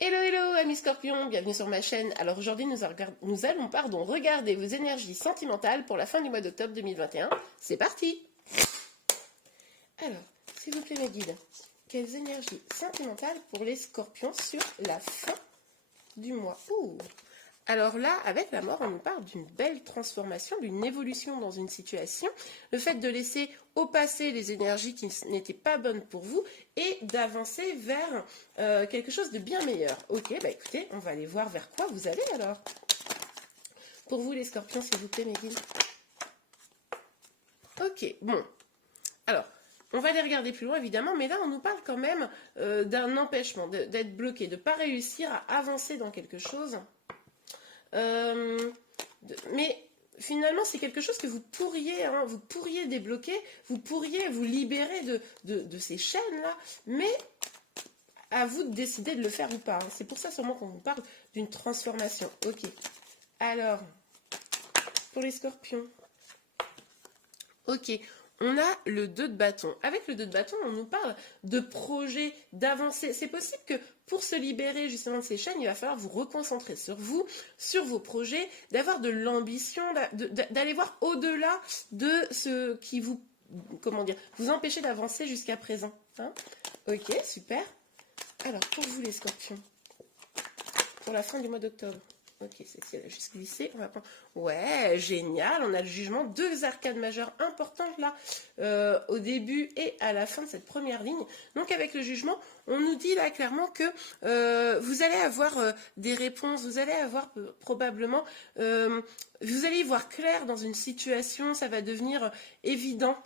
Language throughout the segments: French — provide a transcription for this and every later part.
Hello, hello, amis scorpions, bienvenue sur ma chaîne. Alors aujourd'hui, nous allons regarder vos énergies sentimentales pour la fin du mois d'octobre 2021. C'est parti! Alors, s'il vous plaît, mes guides, quelles énergies sentimentales pour les scorpions sur la fin du mois? Ouh. Alors là, avec la mort, on nous parle d'une belle transformation, d'une évolution dans une situation, le fait de laisser au passé les énergies qui n'étaient pas bonnes pour vous et d'avancer vers quelque chose de bien meilleur. Ok, bah écoutez, on va aller voir vers quoi vous allez alors. Pour vous les scorpions, s'il vous plaît, mes guides. Ok, bon. Alors, on va les regarder plus loin, évidemment, mais là, on nous parle quand même d'un empêchement, d'être bloqué, de ne pas réussir à avancer dans quelque chose. Mais finalement, c'est quelque chose que vous pourriez débloquer, vous pourriez vous libérer de ces chaînes-là, mais à vous de décider de le faire ou pas. C'est pour ça sûrement qu'on vous parle d'une transformation. Ok. Alors, pour les scorpions. Ok. On a le 2 de bâton. Avec le 2 de bâton, on nous parle de projet, d'avancer. C'est possible que pour se libérer justement de ces chaînes, il va falloir vous reconcentrer sur vous, sur vos projets, d'avoir de l'ambition, d'aller voir au-delà de ce qui vous, vous empêchez d'avancer jusqu'à présent. Hein? Ok, super. Alors, pour vous les scorpions, pour la fin du mois d'octobre. Ok, celle-ci, elle a juste glissé. On va prendre... Ouais, génial. On a le jugement. 2 arcades majeures importantes là, au début et à la fin de cette première ligne. Donc avec le jugement, on nous dit là clairement que vous allez avoir des réponses. Vous allez avoir probablement... vous allez y voir clair dans une situation. Ça va devenir évident.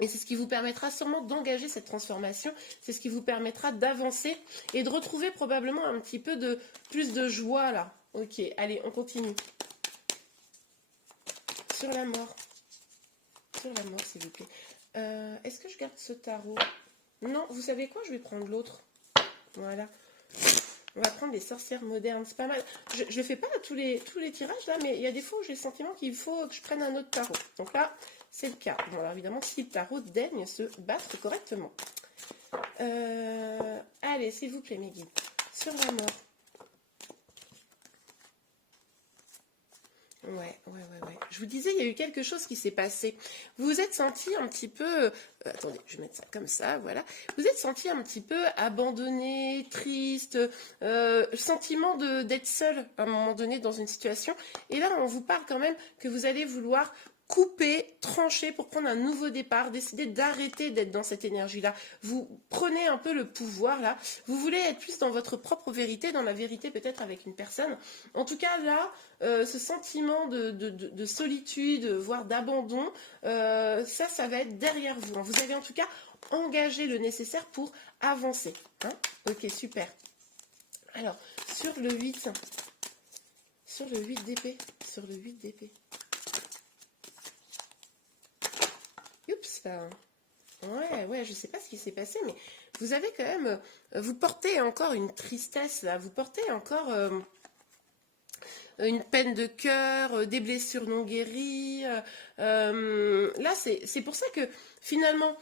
Et c'est ce qui vous permettra sûrement d'engager cette transformation, c'est ce qui vous permettra d'avancer et de retrouver probablement un petit peu de plus de joie là. Ok, allez, on continue. Sur la mort. Sur la mort, s'il vous plaît. Est-ce que je garde ce tarot? Non, vous savez quoi? Je vais prendre l'autre. Voilà. On va prendre les sorcières modernes, c'est pas mal. Je ne fais pas tous les tirages là, mais il y a des fois où j'ai le sentiment qu'il faut que je prenne un autre tarot. Donc là, c'est le cas. Bon, alors évidemment, si le tarot daigne se battre correctement. Allez, s'il vous plaît, mes guides. Sur la mort. Ouais. Je vous disais, il y a eu quelque chose qui s'est passé. Vous vous êtes senti un petit peu... attendez, je vais mettre ça comme ça, voilà. Vous êtes senti un petit peu abandonné, triste, sentiment d'être seul à un moment donné dans une situation. Et là, on vous parle quand même que vous allez vouloir couper, trancher pour prendre un nouveau départ, décider d'arrêter d'être dans cette énergie-là. Vous prenez un peu le pouvoir là, vous voulez être plus dans votre propre vérité, dans la vérité peut-être avec une personne. En tout cas là, ce sentiment de solitude, voire d'abandon, ça va être derrière vous. Vous avez en tout cas engagé le nécessaire pour avancer. Hein? Ok, super. Alors, sur le 8 d'épée, Oups, ouais, je sais pas ce qui s'est passé, mais vous avez quand même, vous portez encore une tristesse là, vous portez encore une peine de cœur, des blessures non guéries. Là, c'est pour ça que finalement,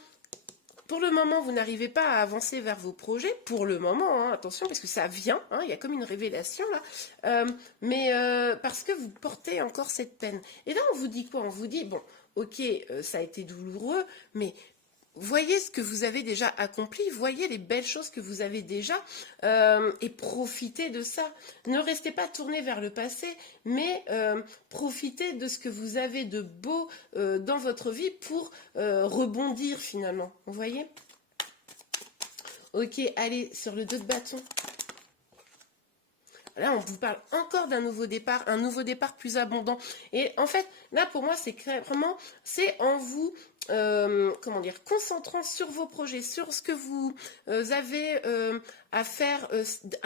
pour le moment, vous n'arrivez pas à avancer vers vos projets. Pour le moment, hein, attention, parce que ça vient, hein, il y a comme une révélation là. Mais parce que vous portez encore cette peine. Et là, on vous dit quoi? On vous dit, bon, ok, ça a été douloureux, mais voyez ce que vous avez déjà accompli, voyez les belles choses que vous avez déjà et profitez de ça. Ne restez pas tourné vers le passé, mais profitez de ce que vous avez de beau dans votre vie pour rebondir finalement. Vous voyez? Ok, allez, sur le 2 de bâton. Là, on vous parle encore d'un nouveau départ, un nouveau départ plus abondant. Et en fait, là, pour moi, c'est vraiment, c'est en vous, concentrant sur vos projets, sur ce que vous avez à faire,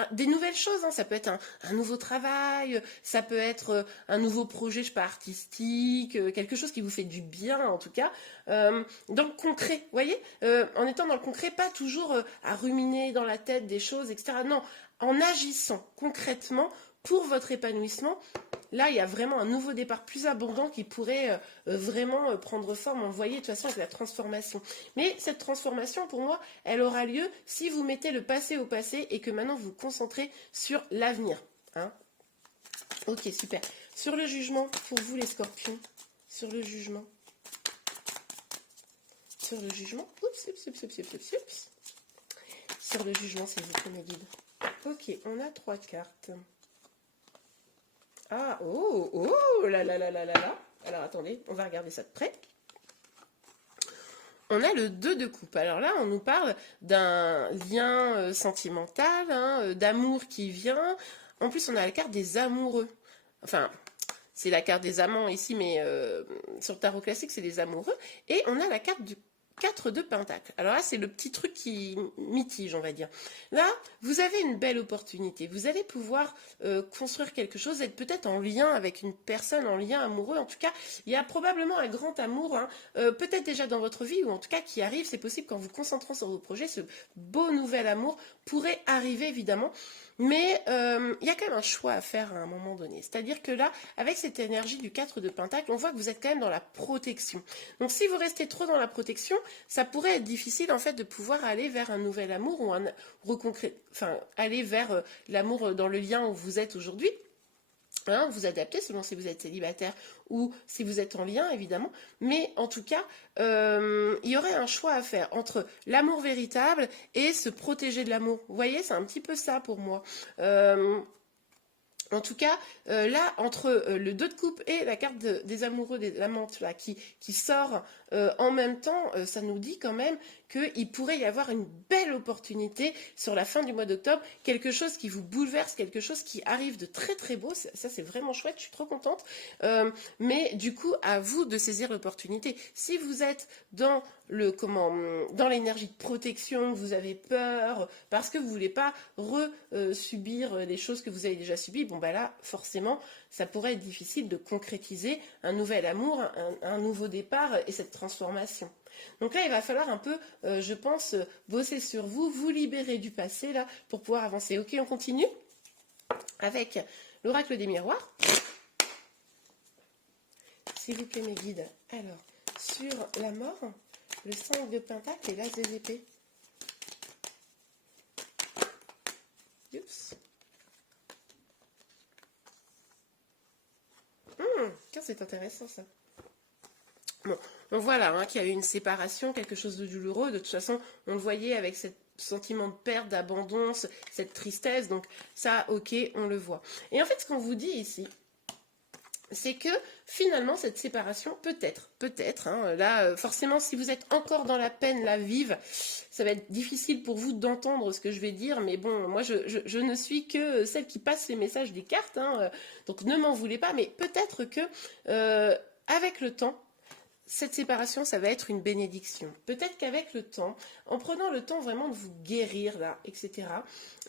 des nouvelles choses. Hein. Ça peut être un nouveau travail, ça peut être un nouveau projet, je sais pas, artistique, quelque chose qui vous fait du bien, en tout cas. Dans le concret, vous voyez, en étant dans le concret, pas toujours à ruminer dans la tête des choses, etc. Non, en agissant concrètement pour votre épanouissement là, il y a vraiment un nouveau départ plus abondant qui pourrait vraiment prendre forme. On le voyait de toute façon avec la transformation. Mais cette transformation, pour moi, elle aura lieu si vous mettez le passé au passé et que maintenant vous vous concentrez sur l'avenir. Hein. Ok, super. Sur le jugement, pour vous les scorpions, sur le jugement. Sur le jugement, oups. Sur le jugement, s'il vous plaît, mes guides. Ok, on a 3 cartes. Ah, oh là là là là là là. Alors, attendez, on va regarder ça de près. On a le 2 de coupe. Alors là, on nous parle d'un lien sentimental, hein, d'amour qui vient. En plus, on a la carte des amoureux. Enfin, c'est la carte des amants ici, mais sur le tarot classique, c'est des amoureux. Et on a la carte du 4 de Pentacle. Alors là, c'est le petit truc qui mitige, on va dire. Là, vous avez une belle opportunité. Vous allez pouvoir construire quelque chose, être peut-être en lien avec une personne, en lien amoureux. En tout cas, il y a probablement un grand amour, hein, peut-être déjà dans votre vie, ou en tout cas qui arrive. C'est possible qu'en vous concentrant sur vos projets, ce beau nouvel amour pourrait arriver, évidemment. Mais il y a quand même un choix à faire à un moment donné. C'est-à-dire que là, avec cette énergie du 4 de Pentacle, on voit que vous êtes quand même dans la protection. Donc si vous restez trop dans la protection, ça pourrait être difficile en fait de pouvoir aller vers un nouvel amour ou aller vers l'amour dans le lien où vous êtes aujourd'hui. Hein, vous adaptez selon si vous êtes célibataire ou si vous êtes en lien, évidemment. Mais en tout cas, il y aurait un choix à faire entre l'amour véritable et se protéger de l'amour. Vous voyez, c'est un petit peu ça pour moi. En tout cas, là, entre le 2 de coupe et la carte des amoureux, des amantes, là, qui sort en même temps, ça nous dit quand même qu'il pourrait y avoir une belle opportunité sur la fin du mois d'octobre, quelque chose qui vous bouleverse, quelque chose qui arrive de très très beau, ça c'est vraiment chouette, je suis trop contente, mais du coup, à vous de saisir l'opportunité. Si vous êtes dans dans l'énergie de protection, vous avez peur, parce que vous ne voulez pas subir les choses que vous avez déjà subies, bon bah là, forcément, ça pourrait être difficile de concrétiser un nouvel amour, un nouveau départ et cette transformation. Donc là, il va falloir un peu, je pense, bosser sur vous, vous libérer du passé là pour pouvoir avancer. Ok, on continue avec l'oracle des miroirs. S'il vous plaît, mes guides. Alors, sur la mort, le 5 de Pentacle et l'As des épées. Oups. C'est intéressant ça. Bon, on voit là qu'il y a eu une séparation, quelque chose de douloureux. De toute façon, on le voyait avec ce sentiment de perte, d'abandon, cette tristesse. Donc ça, ok, on le voit. Et en fait, ce qu'on vous dit ici, c'est que finalement, cette séparation, peut-être, hein, là, forcément, si vous êtes encore dans la peine, la vive, ça va être difficile pour vous d'entendre ce que je vais dire, mais bon, moi, je ne suis que celle qui passe les messages des cartes, hein, donc ne m'en voulez pas, mais peut-être que, avec le temps, cette séparation, ça va être une bénédiction. Peut-être qu'avec le temps, en prenant le temps vraiment de vous guérir, là, etc.,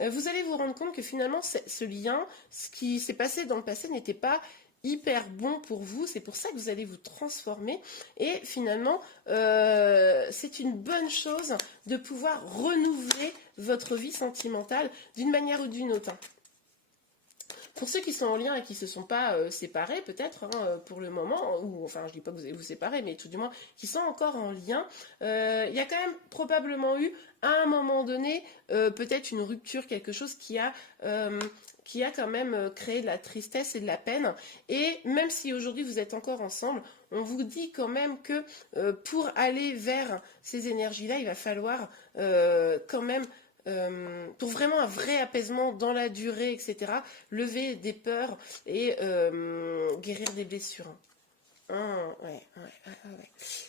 vous allez vous rendre compte que finalement, ce lien, ce qui s'est passé dans le passé n'était pas hyper bon pour vous, c'est pour ça que vous allez vous transformer et finalement c'est une bonne chose de pouvoir renouveler votre vie sentimentale d'une manière ou d'une autre. Pour ceux qui sont en lien et qui ne se sont pas séparés, peut-être, hein, pour le moment, ou enfin, je ne dis pas que vous allez vous séparer, mais tout du moins, qui sont encore en lien, il y a quand même probablement eu, à un moment donné, peut-être une rupture, quelque chose qui a quand même créé de la tristesse et de la peine. Et même si aujourd'hui vous êtes encore ensemble, on vous dit quand même que pour aller vers ces énergies-là, il va falloir quand même pour vraiment un vrai apaisement dans la durée, etc., lever des peurs et guérir des blessures. Ouais.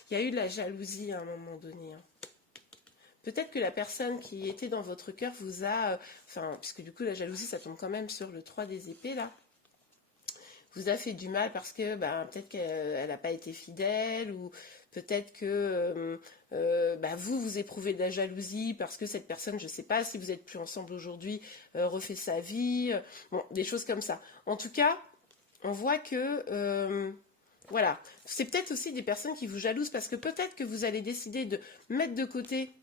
Il y a eu de la jalousie à un moment donné. Hein. Peut-être que la personne qui était dans votre cœur vous a... puisque du coup, la jalousie, ça tombe quand même sur le 3 des épées, là. Vous a fait du mal parce que peut-être qu'elle n'a pas été fidèle ou peut-être que vous éprouvez de la jalousie parce que cette personne, je ne sais pas si vous n'êtes plus ensemble aujourd'hui, refait sa vie, des choses comme ça. En tout cas, on voit que, voilà, c'est peut-être aussi des personnes qui vous jalousent parce que peut-être que vous allez décider de mettre de côté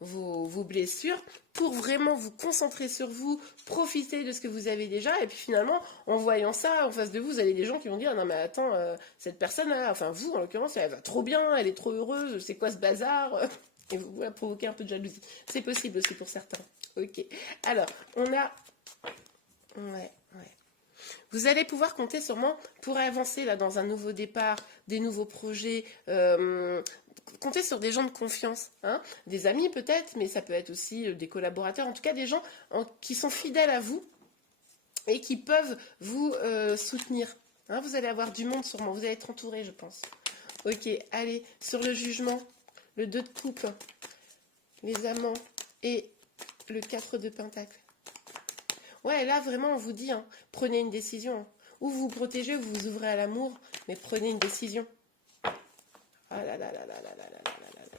vos blessures pour vraiment vous concentrer sur vous, profiter de ce que vous avez déjà. Et puis finalement, en voyant ça en face de vous, vous avez des gens qui vont dire non mais attends, cette personne-là, enfin vous en l'occurrence, elle va trop bien, elle est trop heureuse, c'est quoi ce bazar? Et vous va provoquer un peu de jalousie. C'est possible aussi pour certains. Ok. Alors, on a... Ouais. Vous allez pouvoir compter sûrement pour avancer là dans un nouveau départ, des nouveaux projets, compter sur des gens de confiance, hein, des amis peut-être, mais ça peut être aussi des collaborateurs, en tout cas des gens qui sont fidèles à vous et qui peuvent vous soutenir. Hein, vous allez avoir du monde sûrement, vous allez être entouré, je pense. Ok, allez, sur le jugement, le 2 de coupe, les amants et le 4 de pentacle. Ouais, là, vraiment, on vous dit, hein, prenez une décision. Ou vous vous protégez, ou vous vous ouvrez à l'amour, mais prenez une décision. Ah là là là là là là là là là là.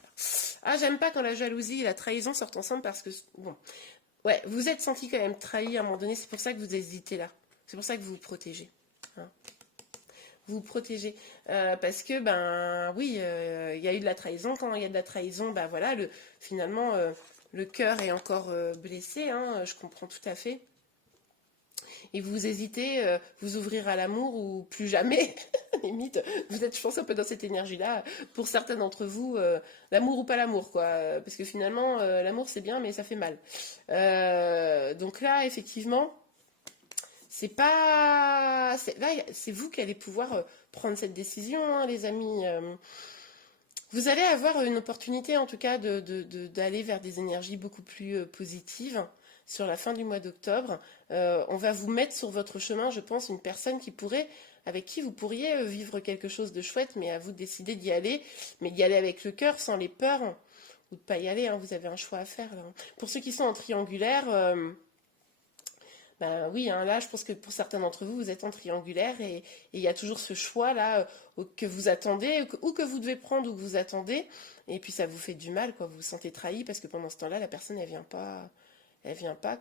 Ah, j'aime pas quand la jalousie et la trahison sortent ensemble parce que, bon, ouais, vous êtes senti quand même trahi à un moment donné, c'est pour ça que vous hésitez là. C'est pour ça que vous vous protégez. Hein. Vous vous protégez. Parce que, ben, oui, il y a eu de la trahison. Quand il y a de la trahison, ben voilà, finalement, le cœur est encore blessé, hein, je comprends tout à fait. Et vous hésitez, vous ouvrir à l'amour ou plus jamais. Limite, vous êtes, je pense, un peu dans cette énergie-là. Pour certains d'entre vous, l'amour ou pas l'amour, quoi. Parce que finalement, l'amour c'est bien, mais ça fait mal. Donc là, effectivement, c'est pas. Là, c'est vous qui allez pouvoir prendre cette décision, hein, les amis. Vous allez avoir une opportunité, en tout cas, d'aller vers des énergies beaucoup plus positives sur la fin du mois d'octobre. On va vous mettre sur votre chemin, je pense, une personne avec qui vous pourriez vivre quelque chose de chouette, mais à vous de décider d'y aller, mais d'y aller avec le cœur, sans les peurs, ou de pas y aller, hein, vous avez un choix à faire. Là. Pour ceux qui sont en triangulaire, ben oui, hein, là, je pense que pour certains d'entre vous, vous êtes en triangulaire et il y a toujours ce choix-là que vous attendez, ou que vous devez prendre ou que vous attendez, et puis ça vous fait du mal, quoi. Vous vous sentez trahi parce que pendant ce temps-là, la personne, elle vient pas,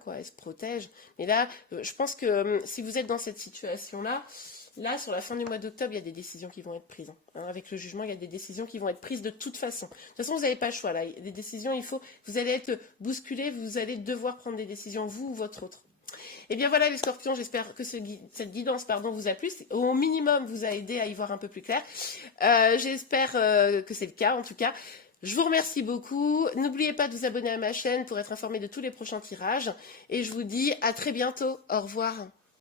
quoi, elle se protège. Mais là, je pense que si vous êtes dans cette situation-là, là, sur la fin du mois d'octobre, il y a des décisions qui vont être prises. Hein. Avec le jugement, il y a des décisions qui vont être prises de toute façon. De toute façon, vous n'avez pas le choix, là. Des décisions, vous allez être bousculé, vous allez devoir prendre des décisions, vous ou votre autre. Et bien voilà les scorpions, j'espère que cette guidance vous a plu. Au minimum, vous a aidé à y voir un peu plus clair. J'espère que c'est le cas en tout cas. Je vous remercie beaucoup. N'oubliez pas de vous abonner à ma chaîne pour être informé de tous les prochains tirages. Et je vous dis à très bientôt. Au revoir.